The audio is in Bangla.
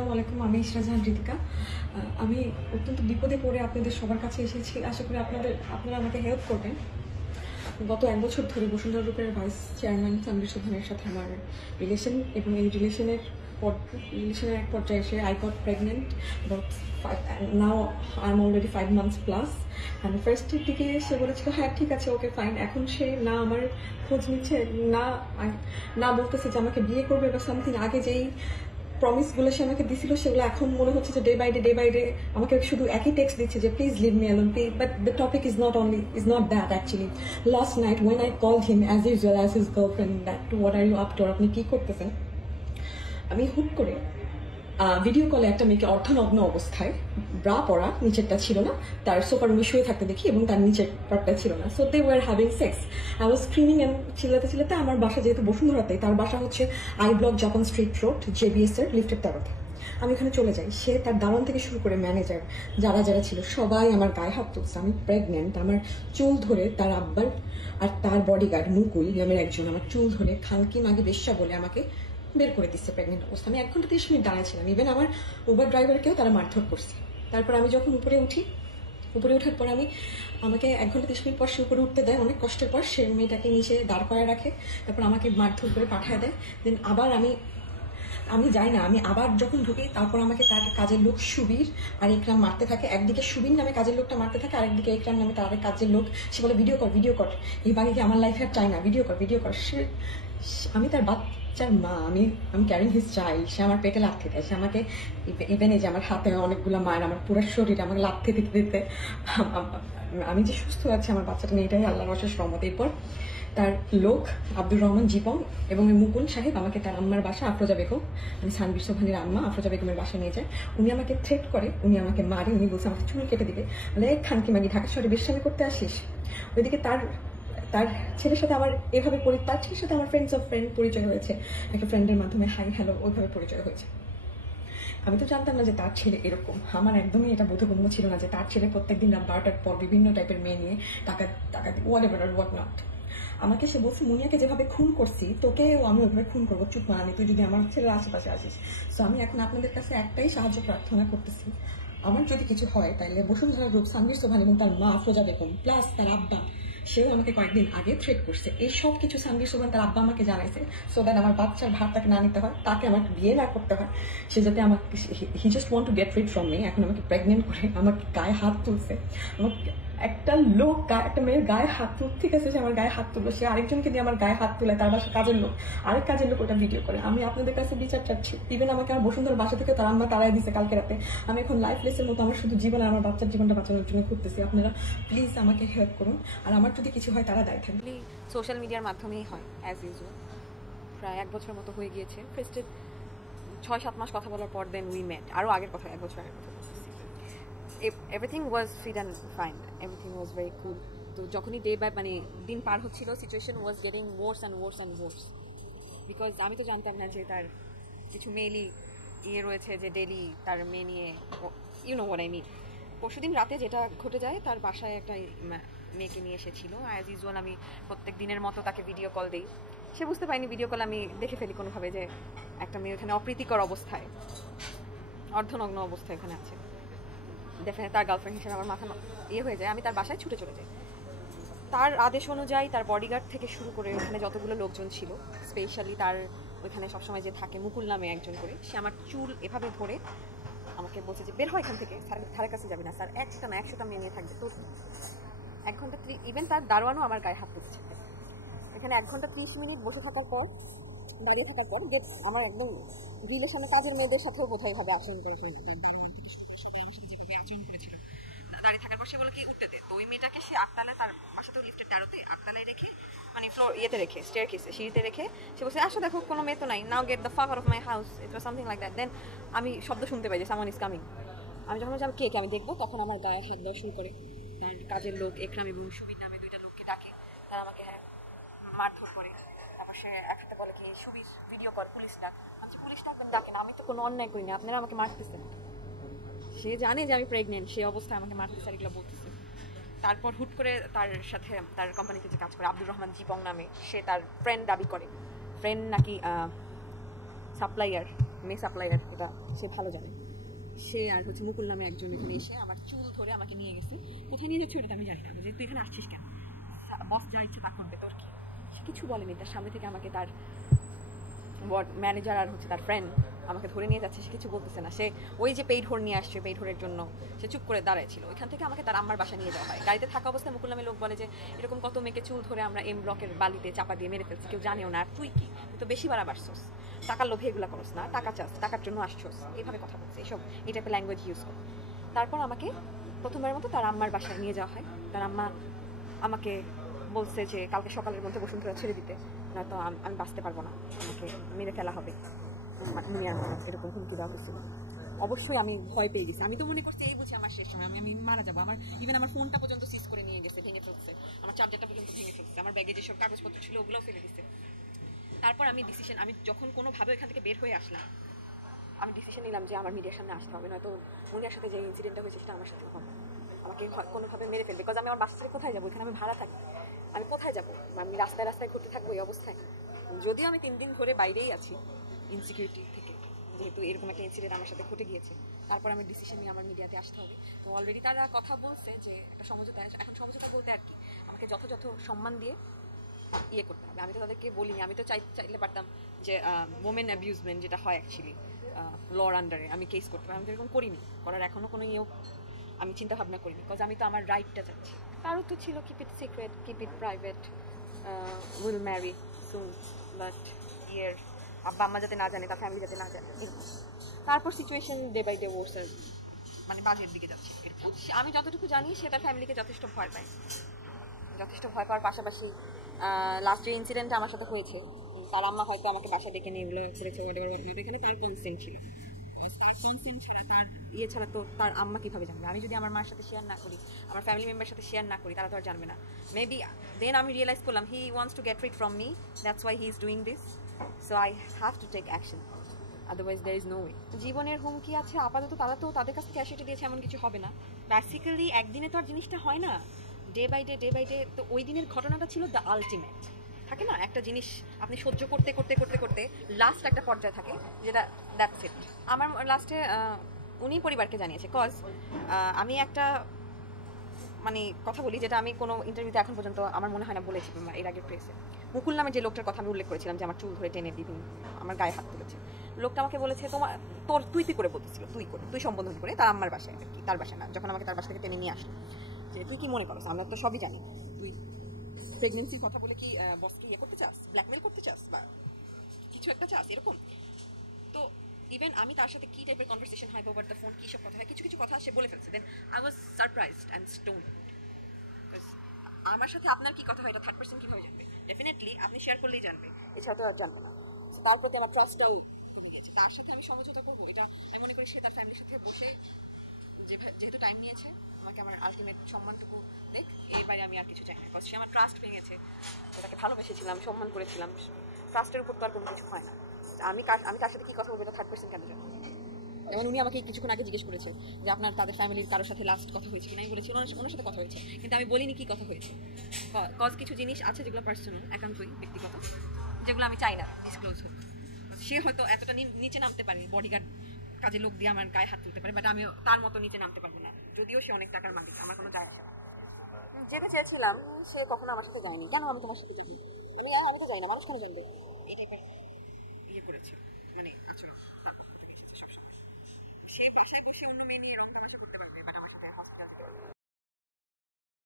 আসসালামু আলাইকুম, আমি ইশরা জাহান রিতিকা। আমি অত্যন্ত বিপদে পড়ে আপনাদের সবার কাছে এসেছি। আশা করি আপনারা আমাকে হেল্প করবেন। গত 1 বছর ধরে বসুন্ধরা গ্রুপের ভাইস চেয়ারম্যান তানভীর সুবহানের সাথে আমার রিলেশন, এবং এই রিলেশনের এক পর্যায়ে এসে I got pregnant. But now I am already 5 months plus. And ফার্স্টের দিকে সে বলেছিল হ্যাঁ ঠিক আছে, ওকে ফাইন। এখন সে না আমার খোঁজ নিচ্ছে, না বলতেছে যে আমাকে বিয়ে করবে বা সামথিং। আগে যেই প্রমিসগুলো সে আমাকে দিছিল সেগুলো এখন মনে হচ্ছে যে ডে বাই ডে আমাকে শুধু একই টেক্সট দিচ্ছে যে please leave me alone, but the topic is not that actually. Last night when I called him as usual as his girlfriend that what are you up to, আপনি কী করতেছেন। আমি হুট করে ভিডিও কলে একটা মেয়েকে অর্ধনগ্ন অবস্থায়, ব্রা পরা, নিচেরটা ছিল না, তার সোফার রুমে শুয়ে থাকতে দেখি, এবং তার নিচের পার্টটা ছিল না। So they were having sex. I was screaming and চিল্লাতে আমার বাসা যেহেতু বসুন্ধরাতেই, তার বাসা হচ্ছে I block Japan street road, JBS এর লিফটের 13তে। আমি ওখানে চলে যাই। সে তার দারোয়ান থেকে শুরু করে ম্যানেজার যারা ছিল সবাই আমার গায়ে হাত তুলছে। আমি প্রেগনেন্ট। আমার চুল ধরে তার আব্বার আর তার বডিগার্ড মুকুল নামের একজন আমার চুল ধরে খানকি মাগি বেশ্যা বলে আমাকে বের করে দিচ্ছে প্রেগনেন্ট অবস্থা। আমি 1 ঘন্টা 30 মিনিট দাঁড়াইছিলাম। ইভেন আমার উবার ড্রাইভারকেও তারা মারধর করছে। তারপর আমি যখন উপরে ওঠার পর আমাকে 1 ঘন্টা 30 মিনিট পর সে উপরে উঠতে দেয়। অনেক কষ্টের পর সে মেয়েটাকে নিচে দাঁড় করায় রাখে। তারপর আমাকে মারধর করে পাঠিয়ে দেয়। দেন আবার আমি যাই না। আমি আবার যখন ঢুকি, তারপর আমাকে তার কাজের লোক সুবীর আর ইকরাম মারতে থাকে। একদিকে সুবীর নামে কাজের লোকটা মারতে থাকে, আরেকদিকে ইকরাম নামে তার কাজের লোক। সে বলে ভিডিও কর, এই বাড়িকে আমার লাইফে আর চাই না, ভিডিও কর। আমি তার বাচ্চার মা, আমি ক্যারিং হিজ চাইল্ড। সে আমার পেটে লাথি দেয়। সে আমাকে ইভেন এই যে আমার হাতে অনেকগুলো মায়ের, আমার পুরো শরীরে আমাকে লাথি দিতে আমি যে সুস্থ আছি আমার বাচ্চাটা নিয়ে, এটাই আল্লাহর অশেষ রহমত। এরপর তার লোক আব্দুর রহমান জীবন এবং মুকুল সাহেব আমাকে তার আম্মার বাসা, আফরোজা বেগম, আমি তানভীর সুবহানের আম্মা আফরোজা বেগমের বাসায় নিয়ে যায়। উনি আমাকে থ্রেট করে, উনি আমাকে মারে। উনি বলছে আমাকে চুল কেটে দিবে। বলে খানকি মাগি, ঢাকা শহরে বেশ্যামি করতে আসিস। ওইদিকে তার ছেলের সাথে আমার এভাবে তার ছেলের সাথে আমার ফ্রেন্ডস অফ ফ্রেন্ড পরিচয় হয়েছে। একটা ফ্রেন্ডের মাধ্যমে হাই হ্যালো ওইভাবে পরিচয় হয়েছে। আমি তো জানতাম না যে তার ছেলে এরকম। আমার একদমই এটা বোধগম্য ছিল না যে তার ছেলে প্রত্যেকদিন রাত 12টার পর বিভিন্ন টাইপের মেয়ে নিয়ে টাকা হোয়াট এভার আর হোয়াট নট। আমাকে সে বলছে মুনিয়াকে যেভাবে খুন করছি তোকেও আমি ওইভাবে খুন করবো, চুপ মারানি, তুই যদি আমার ছেলের আশেপাশে আসিস। সো আমি এখন আপনাদের কাছে একটাই সাহায্য প্রার্থনা করতেছি। আমার যদি কিছু হয় তাহলে বসুন্ধরা গ্রুপ, তানভীর সুবহান এবং তার মা আফরোজা বেগম প্লাস তার আব্বা, সেও আমাকে কয়েকদিন আগে থ্রেট করছে। এই সব কিছু তানভীর সুবহান তার আব্বা আমাকে জানাইছে, সো দ্যাট আমার বাচ্চার ভার তাকে না নিতে হয়, তাকে আমাকে বিয়ে না করতে হয়। সে যাতে আমাকে, he just want to get rid from me. এখন আমাকে প্রেগনেন্ট করে আমাকে গায়ে হাত তুলছে। আমাকে একটা একটা মেয়ের গায়ে হাত তুল, ঠিক আছে, সে আমার গায়ে হাত তুললো। সে আরেকজনকে দিয়ে আমার গায়ে হাত তুলে, তার বাসা কাজের লোক, আরেক কাজের লোক ওটা ভিডিও করে। আমি আপনাদের কাছে বিচার চাচ্ছি। ইভেন আমাকে আমার বসুন্ধরার বাসা থেকে তার আম্মা তাড়াই দিছে কালকে রাতে। আমি এখন লাইফলেসের মতো আমার শুধু জীবন আর আমার বাচ্চার জীবনটা বাঁচানোর জন্য ঘুরতেছি। আপনারা প্লিজ আমাকে হেল্প করুন। আর আমার যদি কিছু হয় তারা দায়ী থাকবে। সোশ্যাল মিডিয়ার মাধ্যমেই হয় অ্যাজ ইউজুয়াল। প্রায় 1 বছর মতো হয়ে গিয়েছে। ফার্স্টে 6-7 মাস কথা বলার পর দেন উই মেট। আরও আগের কথা, 1 বছর আগের কথা বলতেছি। Everything was fit and fine, everything was very cool. তো যখনই দিন পার হচ্ছিল, situation was getting worse and worse. Because আমি তো জানতাম না যে তার কিছু মেয়েলি রয়েছে, যে ডেলি তার মেয়ে নিয়ে, you know what I mean. পরশুদিন রাতে যেটা ঘটে যায়, তার বাসায় একটা মেয়েকে নিয়ে এসেছিল। অ্যাজ ইউজুয়াল আমি প্রত্যেক দিনের মতো তাকে ভিডিও কল দিই। সে বুঝতে পারিনি, ভিডিও কল আমি দেখে ফেলি কোনোভাবে যে একটা মেয়ে ওখানে অপ্রীতিকর অবস্থায়, অর্ধনগ্ন অবস্থায় ওখানে আছে। ডেফিনেটলি তার গার্লফ্রেন্ড হিসেবে আমার মাথা হয়ে যায়। আমি তার বাসায় ছুটে চলে যাই। তার আদেশ অনুযায়ী তার বডিগার্ড থেকে শুরু করে ওখানে যতগুলো লোকজন ছিল, স্পেশালি তার ওইখানে সবসময় যে থাকে মুকুল নামে একজন করে, সে আমার চুল এভাবে ধরে আমাকে বলছে যে বের হয় এখান থেকে, স্যারের কাছে যাবে না, স্যার 100টা মেয়ে নিয়ে থাকবে। তো 1 ঘন্টা ইভেন তার দারোয়ানও আমার গায়ে হাত তুলছে। এখানে 1 ঘন্টা 30 মিনিট বসে থাকার পর, দাঁড়িয়ে থাকার পর, আমার একদম গ্রিলের সামনে কাজের মেয়েদের সাথেও বোধহয় ভাবে আচরণ করেছে। দাঁড়িয়ে থাকার পর সে বলে কি উঠতে দে। তো ওই মেয়েটাকে সে 8তলায়, তার বাসা তো লিফটের 13তে, 8তলায় রেখে, মানে ফ্লোর রেখে, স্টেয়ারকেসে, সিঁড়িতে রেখে সে বলছে আসো দেখো কোনো মেয়ে তো নাই, now get the fuck out of my house, it was something like that. Then আমি শব্দ শুনতে পাই যে সামওয়ান ইজ কামিং। আমি যখন বলছি কে আমি দেখবো, তখন আমার গায়ে হাত দেওয়া শুরু করে। তার কাজের লোক একরাম এবং সুবীর নামে 2টা লোককে ডাকে, তারা আমাকে মারধর করে। তারপর সে এক হাতে বলে কি সুবীর ভিডিও কর, পুলিশ ডাক। আমি পুলিশ ডাকবেন, ডাকেন, আমি তো কোনো অন্যায় করিনি, আপনারা আমাকে মারতেছেন। সে জানে যে আমি প্রেগনেন্ট, সেই অবস্থায় আমাকে মারতেছে আর এগুলো বলতেছে। তারপর হুট করে তার সাথে, তার কোম্পানিতে যে কাজ করে আব্দুর রহমান জীবন নামে, সে তার ফ্রেন্ড দাবি করে, ফ্রেন্ড নাকি সাপ্লাইয়ার, মেয়ে সাপ্লায়ার, এটা সে ভালো জানে। সে আর হচ্ছে মুকুল নামে একজন এখানে এসে আমার চুল ধরে আমাকে নিয়ে গেছে। কোথায় নিয়ে যাচ্ছে ওটা আমি জানি না, যে তুই এখানে আসছিস কেন, বস যা ইচ্ছে তা করবে, তোর কি? সে কিছু বলেনি, তার সামনে থেকে আমাকে তার ম্যানেজার আর হচ্ছে তার ফ্রেন্ড আমাকে ধরে নিয়ে যাচ্ছে, সে কিছু বলতেছে না। সে ওই যে পেইড হোর নিয়ে আসছে, পেইড হোরের জন্য সে চুপ করে দাঁড়ায়ছিল। ওইখান থেকে আমাকে তার আম্মার বাসা নিয়ে যাওয়া হয়। গাড়িতে থাকা অবস্থায় মুকুল নামে লোক বলে যে এরকম কত মেয়েকে চুল ধরে আমরা এম ব্লকের বালিতে চাপা দিয়ে মেরে ফেলছি, কেউ জানেও না। আর তুই কি, তুই তো বেশি বাড়া বাড়ছস, টাকার লোভে এগুলো করস না, টাকা চাস, টাকার জন্য আসছস, এইভাবে কথা বলছে, এইসব এই টাইপের ল্যাঙ্গুয়েজ ইউজ করে। তারপর আমাকে প্রথমবারের মতো তার আম্মার বাসায় নিয়ে যাওয়া হয়। তার আম্মা আমাকে বলছে যে কালকে সকালের মধ্যে বসুন্ধরা ছেড়ে দিতে, নয়তো আমি বাঁচতে পারবো না, আমাকে মেরে ফেলা হবে, এরকম হুমকি দেওয়া হয়েছিল। অবশ্যই আমি ভয় পেয়ে গেছি। আমি তো মনে করছি এই বুঝি আমার শেষ সময়, আমি মারা যাবো। আমার ইভেন আমার ফোনটা পর্যন্ত সিজ করে নিয়ে গেছে, ভেঙে ফেলছে, আমার চার্জারটা পর্যন্ত ভেঙে ফেলছে, আমার ব্যাগে যেসব কাগজপত্র ছিল ওগুলোও ফেলে দিচ্ছে। তারপর আমি যখন কোনোভাবে এখান থেকে বের হয়ে আসলাম, আমি ডিসিশন নিলাম যে আমার মিডিয়ার সামনে আসতে হবে, নয়তো মুনিয়ার সাথে যে ইনসিডেন্টটা হয়েছে সেটা আমার সাথে হবে। আমাকে কোনোভাবে মেরে ফেলবে, বিকজ আমি আমার বাসা থেকে কোথায় যাবো, এখানে আমি ভাড়া থাকি, আমি কোথায় যাবো? আমি রাস্তায় রাস্তায় ঘুরতে থাকবো এই অবস্থায়? যদিও আমি 3 দিন ধরে বাইরেই আছি ইনসিকিউরিটি থেকে, যেহেতু এরকম একটা ইনসিডেন্ট আমার সাথে ঘটে গিয়েছে। তারপর আমি ডিসিশন নিয়ে আমার মিডিয়াতে আসতে হবে। তো অলরেডি তারা কথা বলছে যে একটা সমঝোতা, এখন সমঝোতা বলতে আর কি, আমাকে যথাযথ সম্মান দিয়ে ইয়ে করতে হবে। আমি তো তাদেরকে বলিনি, আমি তো চাইলে পারতাম যে ওমেন অ্যাবিউজমেন্ট যেটা হয় অ্যাকচুয়ালি লর আন্ডারে আমি কেস করতে পারি, আমি তো এরকম করিনি, করার এখনও কোনো ইয়েও আমি চিন্তা ভাবনা করিনি, বিকজ আমি তো আমার রাইটটা চাচ্ছি। তারও তো ছিল keep it secret, keep it private, will Mary soon, but ইয়ের আব্বা আম্মা যাতে না জানে, তার ফ্যামিলি যাতে না জানে, এরকম। তারপর সিচুয়েশন ডে বাই ডে ওয়ার্সের মানে বাজের দিকে যাচ্ছে। এরকম আমি যতটুকু জানি সে তার ফ্যামিলিকে যথেষ্ট ভয় পায়, যথেষ্ট ভয় পাওয়ার পাশাপাশি লাস্ট যে ইনসিডেন্টটা আমার সাথে হয়েছে, তার আম্মা হয়তো আমাকে বাসা ডেকে নিয়ে এগুলো করেছে, এখানে তার কনসেন্ট ছিল। তার কনসেন্ট ছাড়া, তার ইয়ে ছাড়া তো তার আম্মা কীভাবে জানবে? আমি যদি আমার মার সাথে শেয়ার না করি, আমার ফ্যামিলি মেম্বারের সাথে শেয়ার না করি, তারা তো আর জানবে না। মেবি দেন আমি রিয়েলাইজ করলাম he wants to get rid from me, that's why he is doing this, so I have to take action, otherwise there is no way. জীবনের হুমকি আছে আপাতত, তারা তো তাদের কাছ থেকে ক্যাশিটি দিয়েছে, এমন কিছু হবে না। বেসিক্যালি একদিনে তো আর জিনিসটা হয় না, ডে বাই ডে। তো ওই দিনের ঘটনাটা ছিল দ্য আলটিমেট। থাকে না একটা জিনিস আপনি সহ্য করতে করতে করতে করতে লাস্ট একটা পর্যায়ে থাকে যেটা দ্যাটস ইট। আমার লাস্টে উনি পরিবারকে জানিয়েছে, কজ আমি একটা মানে কথা বলি যেটা আমি কোনো ইন্টারভিউতে এখন পর্যন্ত আমার মনে হয় না বলেছি এর আগের প্রেসে। মুকুল নামে যে লোকটার কথা আমি উল্লেখ করেছিলাম যে আমার চুল ধরে টেনে বিভিন্ন আমার গায়ে হাত তুলেছে, লোকটা আমাকে বলেছে তুই করে বলতেছিল, তুই সম্বোধন করে তার আম্মার বাসায় আর কি, তার বাসায় না, যখন আমাকে তার বাসা থেকে টেনে নিয়ে আসলো, যে তুই কি মনে করছ, আমরা তো সবই জানি, তুই প্রেগনেন্সির কথা বলে কি বসকে ইয়ে করতে চাস, ব্ল্যাকমেল করতে চাস, বা কিছু একটা চাস এরকম। তো ইভেন আমি তার সাথে কি টাইপের কনভারসেশন হয় ওভার দ্য ফোন, কী সব কথা হয়, কিছু কিছু কথা সে বলে ফেলছে। Then I was surprised and stone. আমার সাথে আপনার কি কথা হয় এটা থার্ড পার্সন কীভাবে জানবে? ডেফিনেটলি আপনি শেয়ার করলেই জানবে, এছাড়া তো আর জানবে না। তার প্রতি আমার ট্রাস্টটাও কমে গিয়েছে। তার সাথে আমি সমঝোতা করবো এটা আমি মনে করি সে তার ফ্যামিলির সাথে বসে যেহেতু টাইম নিয়েছে, আমাকে আমার আলটিমেট সম্মানটুকু দেখ, এবারে আমি আর কিছু চাই না, বিকজ সে আমার ট্রাস্ট ভেঙেছে, ওটাকে ভালোবেসেছিলাম, সম্মান করেছিলাম, ট্রাস্টের উপর তো আর কোনো কিছু হয় না। আমি তার সাথে কী কথা বলবো এটা থার্ড পার্সন কেন জানে? যেমন উনি আমাকে কিছুক্ষণ আগে জিজ্ঞেস করেছে যে আপনার তাদের ফ্যামিলির কারোর সাথে লাস্ট কথা হয়েছে কিনা, আমি বলেছি ওনার সাথে কথা হয়েছে, কিন্তু আমি বলিনি কি কথা হয়েছে, কজ কিছু জিনিস আছে যেগুলো পার্সোনাল, একান্তই ব্যক্তিগত, যেগুলো আমি চাই না ডিসক্লোজ হোক। সে হয়তো এতটা নিচে নামতে পারে, বডিগার্ড কাজে লোক দিয়ে আমার গায়ে হাত তুলতে পারে, বাট আমি তার মতো নিচে নামতে পারবো না, যদিও সে অনেক টাকার মালিক, আমার কোনো যায় আসে না। যেটা চেয়েছিলাম সে কখনো আমার সাথে যায়নি, কেন আমি তোমার সাথে যাই? আমি তো যাই না, মানুষ কেন জানবে? এই টাইপের ইয়ে করেছে, মানে আচ্ছা সে ভাষায় সে অন্য মেয়ে নিয়ে এরকম আমার সাথে